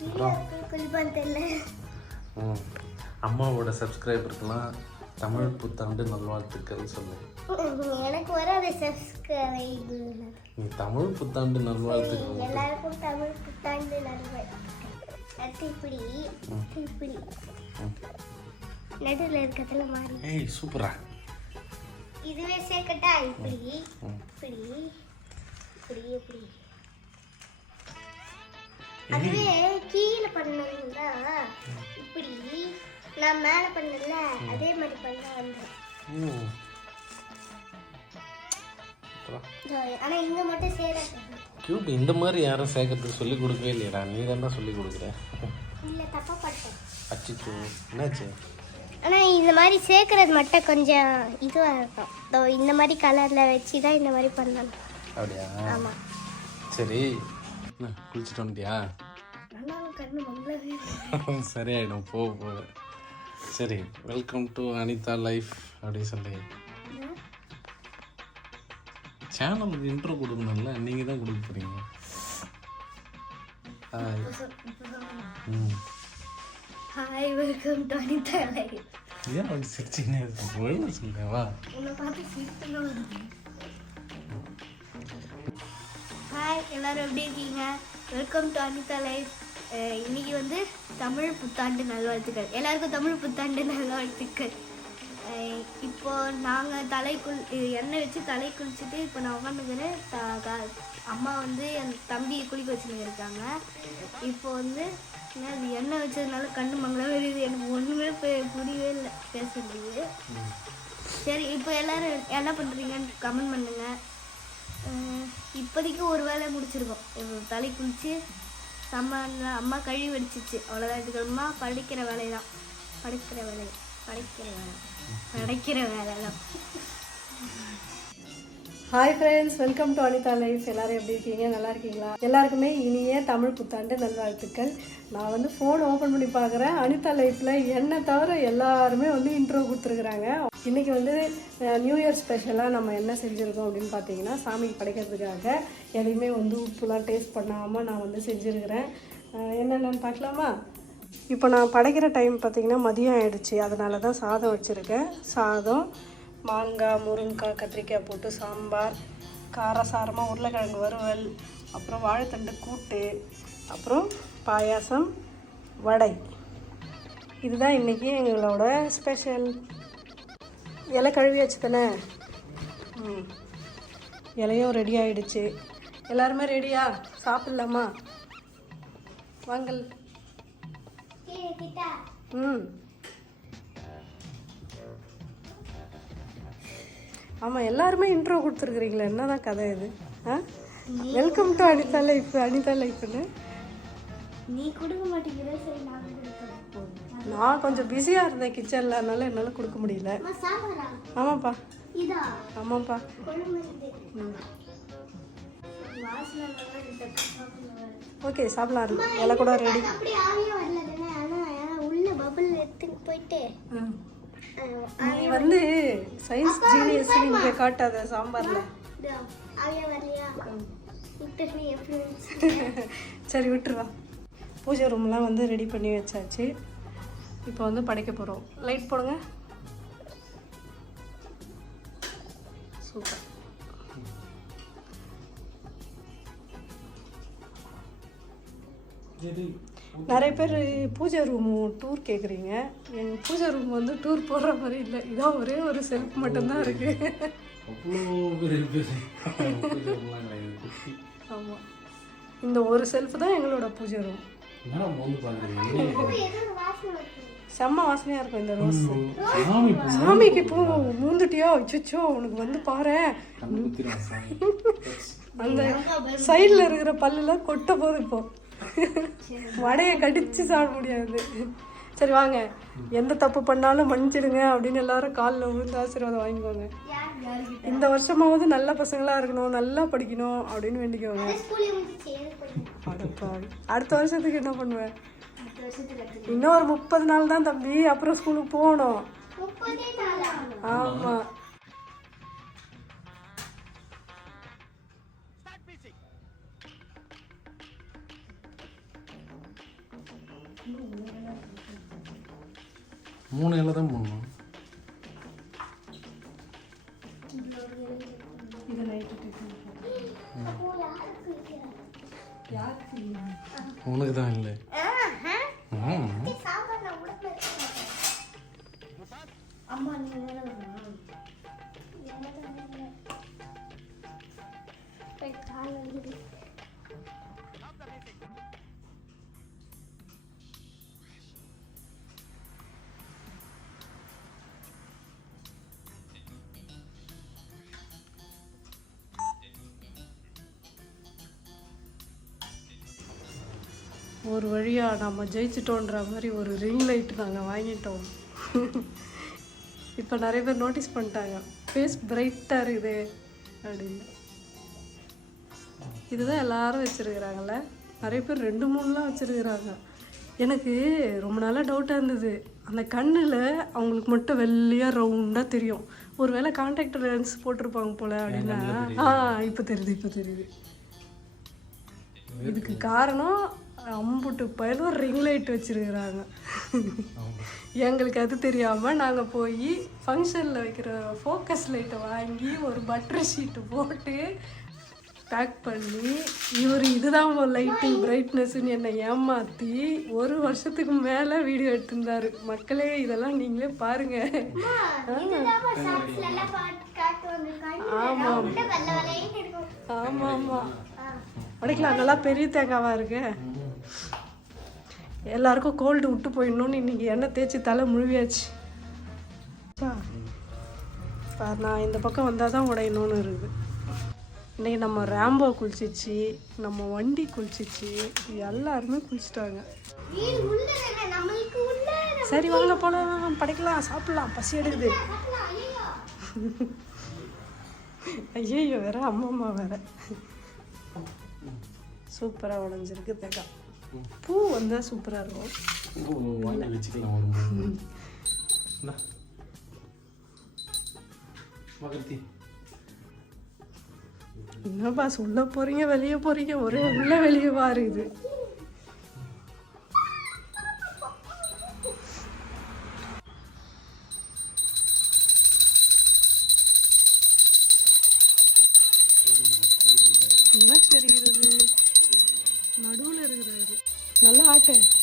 குளிப்பான்னு தெரியல. ம். அம்மாவோட சப்ஸ்கிரைபருக்கெல்லாம் தமிழ் புத்தாண்டு நல்வாழ்த்துக்கள் சொல்லு. எனக்கு வராது சப்ஸ்கிரைப் நீ தமிழ் புத்தாண்டு நல்வாழ்த்துக்கள் எல்லாருக்கும் தமிழ் புத்தாண்டு நல்வாழ் அடுத்து இப்படி இப்படி. நடுவில் இருக்கிறதுல மாறி. ஏய் சூப்பரா. இதுவே சேர்க்கட்டா? இப்படி. இப்படி இப்படி இப்படி. அதுவே கீழே பண்ணணும்னா இப்படி நான் மேலே பண்ணல அதே மாதிரி பண்ண வந்தேன். ம். ஆனா இங்க மட்டும் சேர கியூட் இந்த மாதிரி யாரும் சேர்க்கறதுக்கு சொல்லி கொடுக்கவே இல்லையடா. நீ தான்டா சொல்லி கொடுக்குற? இல்ல தப்பா பண்ணிட்டேன். அச்சிச்சோ. என்னாச்சு? ஆனா இந்த மாதிரி சேர்க்கறது மட்டும் கொஞ்சம் இதுவா இருக்கும். இந்த மாதிரி கலர்ல வச்சு தான் இந்த மாதிரி பண்ணணும். அப்படியா? ஆமா. சரி. குளிச்சுட்டு வந்துட்டியா சரியாயிடும் போ போ. சரி வெல்கம் டு அனிதா லைஃப் அப்படி சொல்லி. சேனலுக்கு இன்ட்ரோ கொடுக்கணும்ல நீங்கள் தான் கொடுக்க போகிறீங்க ஹாய் ம். Hi welcome to Anitha life ஏன் அப்படி சிரிச்சிங்கன்னு ஒழுங்கு சொல்லுங்க வா. உன்னை பார்த்து சிரிப்புலாம் ஹாய் எல்லாரும் எப்படி இருக்கீங்க? வெல்கம் டு அனிதா லைஃப் இன்னைக்கு வந்து தமிழ் புத்தாண்டு நல்வாழ்த்துக்கள். எல்லாருக்கும் தமிழ் புத்தாண்டு நல்வாழ்த்துக்கள். இப்போ நாங்கள் தலை குள் எண்ணெய் வச்சு தலை குளிச்சுட்டு இப்போ நான் உட்காந்துக்கிறேன் அம்மா வந்து என் தம்பியை குளிக்க வச்சுன்னு இருக்காங்க. இப்போ வந்து என்ன இது எண்ணெய் வச்சதுனால கண்ணு மங்களாக வருது எனக்கு ஒன்றுமே புரியவே இல்லை. பேசுறதுக்கு சரி இப்போ எல்லாரும் என்ன பண்ணுறீங்கன்னு கமெண்ட் பண்ணுங்க. அஹ் இப்போதைக்கு ஒரு வேலை முடிச்சிருக்கோம். தலை குளிச்சு சம்ம அம்மா கழுவி வடிச்சிச்சு. அவ்வளோதான் இதுக்கப்புறமா படிக்கிற வேலை தான் படிக்கிற வேலை படிக்கிற வேலை படிக்கிற வேலை தான் hi friends welcome to Anitha life எல்லாரும் எப்படி இருக்கீங்க? நல்லா இருக்கீங்களா? எல்லாருக்குமே இனிய தமிழ் புத்தாண்டு நல்வாழ்த்துக்கள். நான் வந்து ஃபோன் ஓப்பன் பண்ணி பார்க்குறேன். அனிதா லைஃப்பில் என்னை தவிர எல்லாருமே வந்து இன்ட்ரோ கொடுத்துருக்குறாங்க. இன்றைக்கி வந்து நியூ இயர் ஸ்பெஷலாக நம்ம என்ன செஞ்சுருக்கோம் அப்படின்னு பார்த்தீங்கன்னா சாமிக்கு படைக்கிறதுக்காக எதையுமே வந்து உப்புலாம் டேஸ்ட் பண்ணாமல் நான் வந்து செஞ்சுருக்கிறேன். என்னென்னு பார்க்கலாமா? இப்போ நான் படைக்கிற டைம் பார்த்திங்கன்னா மதியம் ஆகிடுச்சி அதனால தான் சாதம் வச்சுருக்கேன். சாதம் மாங்காய் முருங்கைக்காய் கத்திரிக்காய் போட்டு சாம்பார் காரசாரமாக உருளைக்கிழங்கு வறுவல் அப்புறம் வாழைத்தண்டு கூட்டு அப்புறம் பாயாசம் வடை. இதுதான் இன்றைக்கி எங்களோட ஸ்பெஷல் இலை கழுவியாச்சு தானே ம். இலையும் ரெடி ஆயிடுச்சு. எல்லாருமே ரெடியா சாப்பிட்லாமா? வாங்கல். ம். ஆமாம் எல்லாருமே இன்ட்ரோ கொடுத்துருக்குறீங்களே என்னதான் கதை இது? ஆ? Welcome to Anitha life Anitha லைஃப்னு நீ கொடுக்க மாட்டேங்கிற சரி நான் நான் கொஞ்சம் பிஸியாக இருந்தேன் கிச்சனில் அதனால என்னால் கொடுக்க முடியல. ஆமாப்பா. ஆமாப்பா. ஓகே சாப்பிடலாம் இலை கூட ரெடி போயிட்டு. நீ வந்து சயின்ஸ் ஜீனியஸ் இங்கே காட்டாத சாம்பாரில்? சரி விட்டுருவா. பூஜை ரூம்லாம் வந்து ரெடி பண்ணி வச்சாச்சு. இப்போ வந்து படைக்க போகிறோம் லைட் போடுங்க. சூப்பர். நிறைய பேர் பூஜை ரூம் டூர் கேட்குறீங்க எங்கள் பூஜை ரூம் வந்து டூர் போடுற மாதிரி இல்லை. இதான் ஒரே ஒரு செல்ஃப் மட்டும்தான் குட்டி. ஆமாம் இந்த ஒரு செல்ஃப் தான் எங்களோட பூஜை ரூம். செம்ம வாசனையாக இருக்கும் இந்த ரோஸ் சாமி சாமிக்கு பூ மூந்துட்டியா? அச்சோ உனக்கு வந்து பாரு. அந்த சைடில் இருக்கிற பல்லுலாம் கொட்ட போகுது இப்போ. வடையை கடிச்சு சாப்பிட முடியாது. சரி வாங்க. எந்த தப்பு பண்ணாலும் மன்னிச்சிடுங்க அப்படின்னு எல்லாரும் காலில் விழுந்து ஆசீர்வாதம் வாங்கிக்கோங்க. இந்த வருஷமாவது நல்ல பசங்களா இருக்கணும் நல்லா படிக்கணும் அப்படின்னு வேண்டிக்கோங்க. அடுத்த வருஷத்துக்கு என்ன பண்ணுவேன் இன்னும் ஒரு முப்பது நாள் தான் தம்பி அப்புறம் ஸ்கூலுக்கு போகணும். ஆமாம் மூணு இலை தான் போடணும். உனக்கு தான் இல்லை. அம்மா நீங்க ஒரு வழியாக நம்ம ஜெயிச்சிட்டோன்ற மாதிரி ஒரு ரிங் லைட் நாங்கள் வாங்கிட்டோம். இப்போ நிறைய பேர் நோட்டீஸ் பண்ணிட்டாங்க. ஃபேஸ் பிரைட்டாக இருக்குது அப்படின்னு. இதுதான் எல்லாரும் வச்சுருக்குறாங்கல்ல? நிறைய பேர் ரெண்டு மூணுலாம் வச்சுருக்குறாங்க. எனக்கு ரொம்ப நாளாக டவுட்டாக இருந்தது. அந்த கண்ணில் அவங்களுக்கு மட்டும் வெள்ளையாக ரவுண்டாக தெரியும். ஒரு வேளை கான்டாக்ட் லென்ஸ் போட்டிருப்பாங்க போல் அப்படின்னா ஆ இப்போ தெரியுது இப்போ தெரியுது. இதுக்கு காரணம் அம்புட்டு பயிலும் ரிங் லைட் வச்சிருக்கிறாங்க. எங்களுக்கு அது தெரியாமல் நாங்கள் போய் ஃபங்க்ஷனில் வைக்கிற ஃபோக்கஸ் லைட்டை வாங்கி ஒரு பட்டர் ஷீட்டு போட்டு பேக் பண்ணி இவர் இதுதான் லைட்டு பிரைட்னஸ்ன்னு என்னை ஏமாற்றி ஒரு வருஷத்துக்கு மேலே வீடியோ எடுத்திருந்தாரு. மக்களே இதெல்லாம் நீங்களே பாருங்கள் ஆமாம் ஆமாம் ஆமாம் உடைக்கலாம் நல்லா பெரிய தேங்காவா இருக்கு? எல்லாருக்கும் கோல்டு விட்டு போயிடணும்னு இன்னைக்கு எண்ணெய் தேய்ச்சி தலை முழுவியாச்சு. பார் நான் இந்த பக்கம் வந்தால் தான் உடையணும்னு இருக்குது. இன்றைக்கி நம்ம ரேம்போ குளிச்சிச்சு நம்ம வண்டி குளிச்சிச்சு எல்லாருமே குளிச்சிட்டாங்க. சரி வாங்க போகலாம் படைக்கலாம் சாப்பிட்லாம் பசி எடுக்குது. ஐயோ வேற அம்மா அம்மா வேற. சூப்பராக உடஞ்சிருக்கு தேங்காய் பூ வந்தால் சூப்பராக இருக்கும். வாங்கி வச்சுக்கலாம். மகத்தி என்னப்பா சொல்ல போறீங்க வெளியே போறீங்க? ஒரே உள்ள வெளியே வாருது நல்ல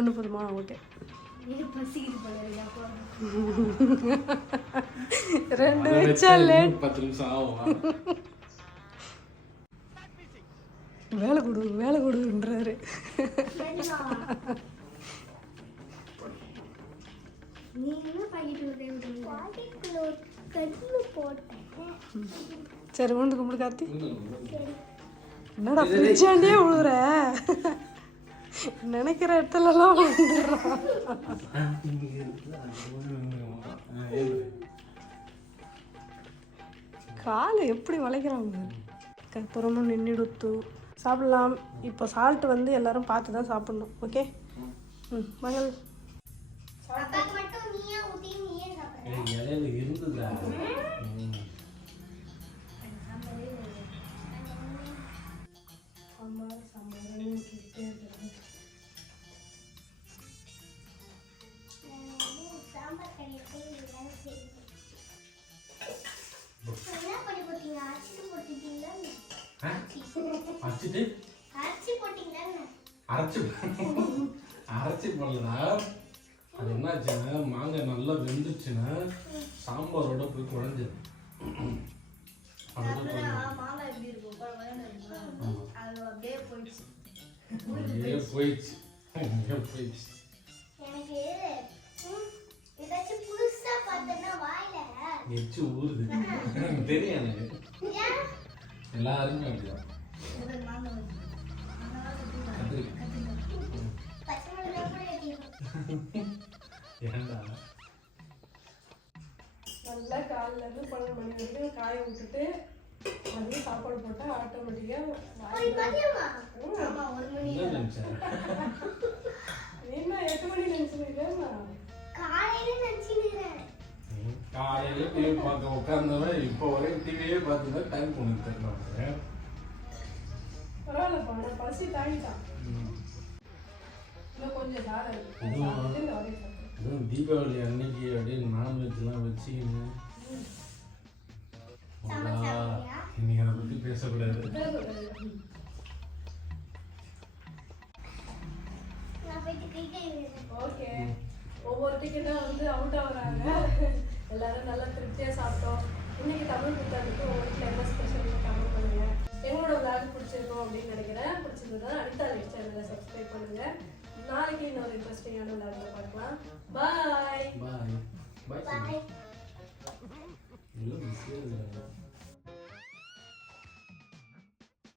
ஒன்று போதும்? ஓகே. இது பசிக்குது போல இருக்கு, அப்போ. ரெண்டு வச்சா லேட். பத்து நிமிஷம் ஆகும் வேலை கொடு வேலை கொடுன்றாரு. சரி உண்டு கும்பிடு கார்த்தி. என்னடா ஃப்ரிட்ஜாண்டே விழுற நினைக்கிற இடத்துலலாம் விழுந்துடுறான். காலை எப்படி வளைக்கிறாங்க கற்பூரமும் நின்றுடுத்து. சாப்பிடலாம். இப்போ சால்ட் வந்து எல்லாரும் பார்த்து தான் சாப்பிடணும். ஓகே ம் மகள். அப்பாக்கு மட்டும் நீயே ஊத்தி நீயே சாப்பிடுற இலையில இருந்துதா வச்சுட்டு அரிசி போட்டீங்களா அரைச்சி அரைச்சி போடலடா. அது என்னாச்சுன்னா மாங்காய் நல்லா வெந்துச்சுன்னா சாம்பாரோட போய் குழஞ்சிடும் அப்படியே போயிடுச்சு. அப்படியே போயிடுச்சு. போயிடுச்சு. எனக்கு ஏதாச்சும் புதுசா பார்த்தேன்னா வாயில. எச்சு ஊறுது. தெரியும் எனக்கு எல்லாருமே அப்படிதான். ஏன்டா நல்லா காலைல இருந்து பன்னெண்டு மணி வரைக்கும் காய விட்டுட்டு மதியம் சாப்பாடு போட்டால் ஆட்டோமேட்டிக்காக ஒரு மணி என்ன எட்டு மணி நினச்சிருக்கேன் காலையில நினைச்சுக்கிறேன் காலையில டிவி பார்க்க உட்கார்ந்தவன் இப்போ வரையும் டிவியே பார்த்துதான் டைம் உனக்கு தெரியல. பரவாயில்லப்பா பசி தாங்கிட்டான். தீபாவளி அன்னைக்கு அப்படியே நான்வெஜ்லாம் வச்சுக்கின்னு? இன்னைக்கு அதை பேசக்கூடாது. ஒவ்வொரு டிக்கெட்டும் வந்து அவுட் ஆகுறாங்க. எல்லாரும் நல்லா திருப்தியாக சாப்பிட்டோம். இன்னைக்கு தமிழ் புத்தாண்டுக்கு உங்க வீட்டில் என்ன ஸ்பெஷல் கமெண்ட் பண்ணுங்க. எங்களோட விளாக் பிடிச்சிருக்கோம் அப்படின்னு நினைக்கிறேன். பிடிச்சிருந்தா அனிதா லைஃப் சேனலை சப்ஸ்கிரைப் பண்ணுங்க. நாளைக்கு இன்னொரு இன்ட்ரெஸ்டிங்கான விளாக்ல பார்க்கலாம். பாய் பாய் பாய்